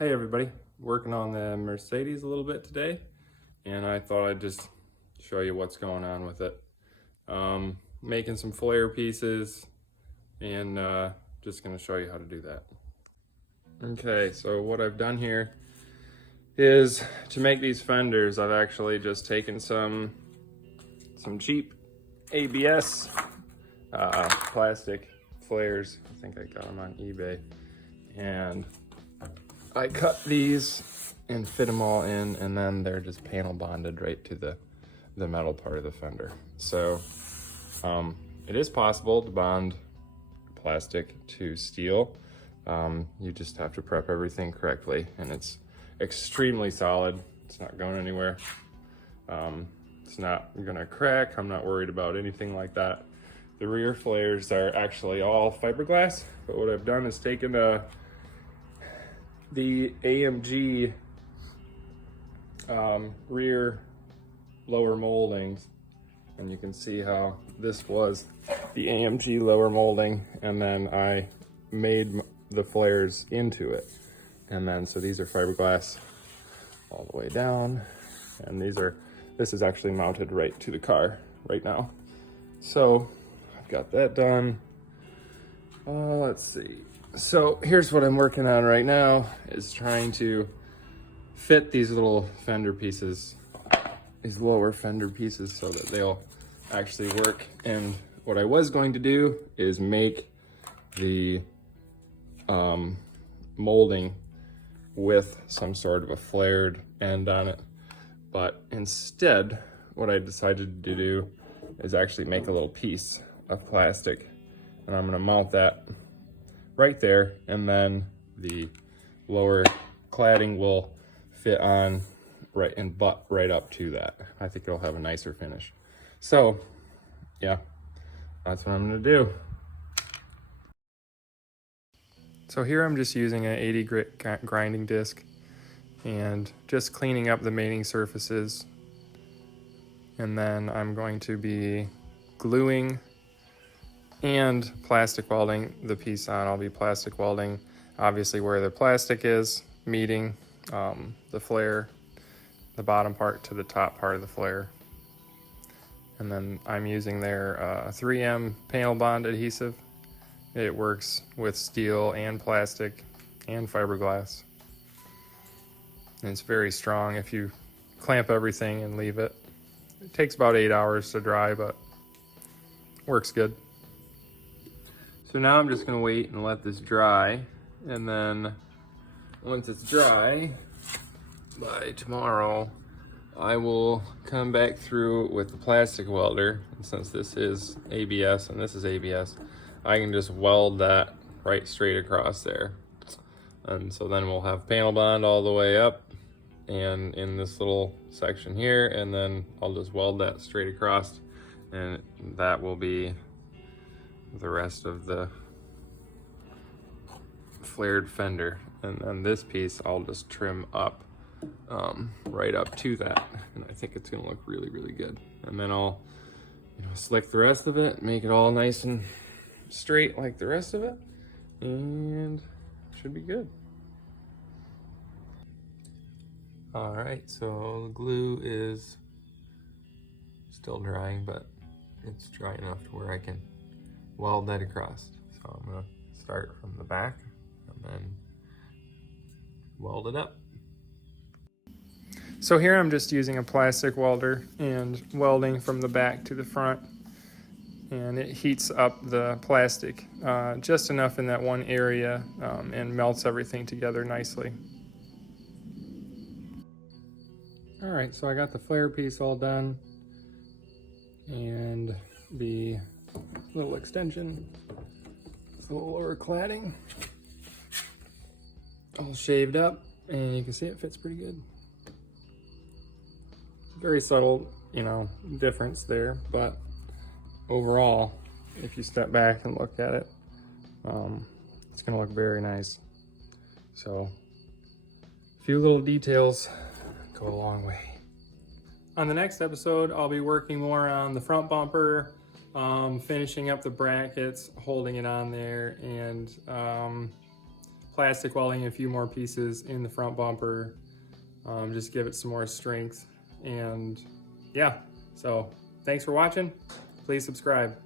Hey everybody, working on the Mercedes a little bit today, and I thought I'd just show you what's going on with it. Making some flare pieces, and just gonna show you how to do that. Okay, so what I've done here is to make these fenders, I've actually just taken some cheap ABS plastic flares. I think I got them on eBay, and I cut these and fit them all in, and then they're just panel bonded right to the metal part of the fender. So it is possible to bond plastic to steel. You just have to prep everything correctly, and it's extremely solid. It's not going anywhere. It's not gonna crack. I'm not worried about anything like that. The rear flares are actually all fiberglass, but what I've done is taken the AMG rear lower moldings, and you can see how this was the AMG lower molding, and then I made the flares into it, and then so these are fiberglass all the way down, and this is actually mounted right to the car right now. So I've got that done. Let's see. So here's what I'm working on right now, is trying to fit these little fender pieces, these lower fender pieces, so that they'll actually work. And what I was going to do is make the molding with some sort of a flared end on it. But instead, what I decided to do is actually make a little piece of plastic, and I'm gonna mount that right there, and then the lower cladding will fit on right and butt right up to that. I think it'll have a nicer finish. So yeah, that's what I'm gonna do. So here I'm just using an 80 grit grinding disc and just cleaning up the mating surfaces, and then I'm going to be gluing and plastic welding the piece on. I'll be plastic welding obviously where the plastic is meeting the flare, the bottom part to the top part of the flare. And then I'm using their 3M panel bond adhesive. It works with steel and plastic and fiberglass. And it's very strong if you clamp everything and leave it. It takes about 8 hours to dry, but works good. So now I'm just gonna wait and let this dry, and then once it's dry, by tomorrow, I will come back through with the plastic welder. And since this is ABS and this is ABS, I can just weld that right straight across there. And so then we'll have panel bond all the way up and in this little section here, and then I'll just weld that straight across, and that will be the rest of the flared fender. And then this piece I'll just trim up right up to that, and I think it's gonna look really, really good. And then I'll slick the rest of it, make it all nice and straight like the rest of it, and it should be good. All right, so the glue is still drying, but it's dry enough to where I can weld that across. So I'm gonna start from the back and then weld it up. So here I'm just using a plastic welder and welding from the back to the front, and it heats up the plastic just enough in that one area and melts everything together nicely. All right, so I got the flare piece all done, and the little extension, the lower cladding, all shaved up, and you can see it fits pretty good. Very subtle, difference there, but overall, if you step back and look at it, it's gonna look very nice. So a few little details go a long way. On the next episode, I'll be working more on the front bumper, finishing up the brackets, holding it on there, and plastic welding a few more pieces in the front bumper, just give it some more strength. And yeah, so thanks for watching. Please subscribe.